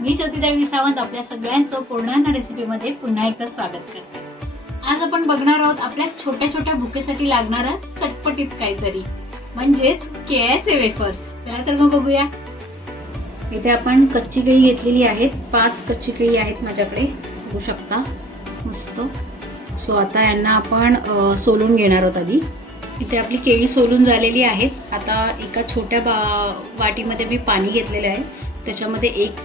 मी ज्योती दळवी सावंत आपल्या सगळ्यांचं पूर्णान्न रेसिपीमध्ये पुन्हा एकदा स्वागत करते। आज आपण बघणार आहोत आपल्या छोट्या छोट्या भुकेसाठी लागणारा चटपटीत काहीतरी म्हणजेच केळ्याचे वेफर्स। चला तर मग बघूया। इथे आपण कच्ची केळी घेतलेली आहेत, 5 कच्ची केळी आहेत माझ्याकडे, बघू शकता मस्त। सो आता यांना आपण सोलून घेणार आहोत। आधी इथे आपली केळी सोलून झालेली आहेत। आता एका छोट्या वाटीमध्ये मी पाणी घेतलेले आहे, त्याच्यामध्ये 1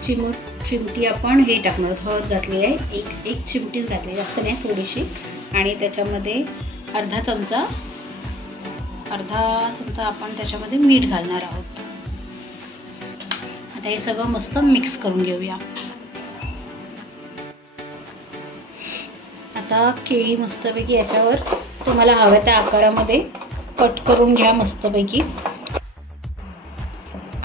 चिमटी आपण हे टाकणार आहोत, हळद घातली आहे, एक चिमटीच घातली, जास्त नाही, थोडीशी। आणि त्याच्यामध्ये अर्धा चमचा आपण त्याच्यामध्ये मीठ घालणार आहोत। आता हे सगळं मस्त मिक्स करून घेऊया। आता केळी मस्तपैकी याच्यावर तुम्हाला हव्या त्या आकारामध्ये कट करून घ्या मस्तपैकी।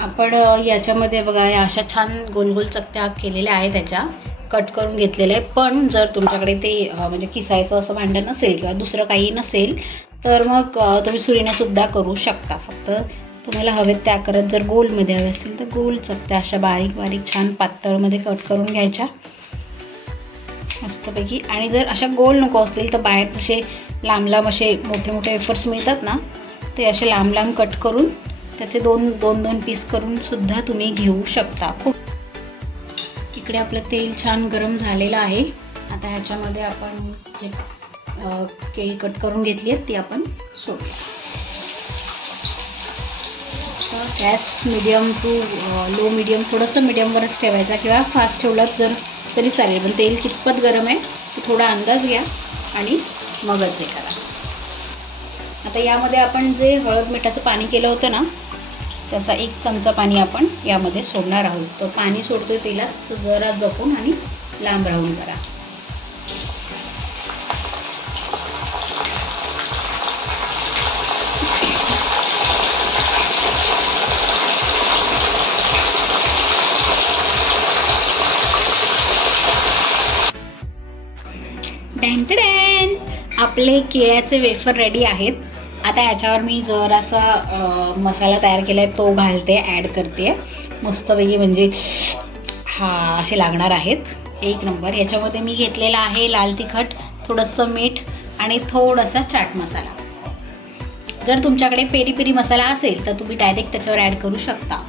आपण याच्यामध्ये बघा अशा छान गोल गोल चकत्या केलेल्या आहेत, त्याच्या कट करून घेतलेले आहे। पण जर तुमच्याकडे ते म्हणजे किसायचं असं भांडं नसेल किंवा दुसरं काही नसेल तर मग तुम्ही सुरीने सुद्धा करू शकता। फक्त तुम्हाला हवेत त्या आकारात जर गोलमध्ये हवे असतील तर गोल चकत्या अशा बारीक बारीक छान पातळमध्ये कट करून घ्यायच्या मस्तपैकी। आणि जर अशा गोल नको असतील तर बाहेर तसे लांब लांब असे मोठे मोठे वेफर्स मिळतात ना, ते असे लांब लांब कट करून त्याचे दोन पीस करून सुद्धा तुम्ही घेऊ शकता। खूप इकडे आपलं तेल छान गरम झालेलं आहे। आता ह्याच्यामध्ये आपण जे केळी कट करून घेतली आहेत ती आपण सोडूया। Gas medium to low medium, थोडंसं मीडियमवरच ठेवायचा किंवा फास्ट ठेवलात तरी चालेल, पण तेल कितपत गरम आहे ते थोडा अंदाज घ्या आणि मगच हे करा। आता यामध्ये आपण जे हळद मिठाचं पाणी केलं होतं ना, त्याचा 1 चमचा पाणी आपण यामध्ये सोडणार आहोत। तो पाणी सोडतोय तेलात तर जरा जपून आणि लांब राहून करा। आपले केळ्याचे वेफर रेडी आहेत। आता याच्यावर मी जरासा मसाला तयार केलाय तो घालते, ॲड करते मस्तपैकी, म्हणजे असे लागणार आहेत एक नंबर। याच्यामध्ये मी घेतलेला आहे लाल तिखट, थोडंसं मीठ आणि थोडासा चाट मसाला। जर तुमच्याकडे पेरी पेरी मसाला असेल तर तुम्ही डायरेक्ट त्याच्यावर ॲड करू शकता।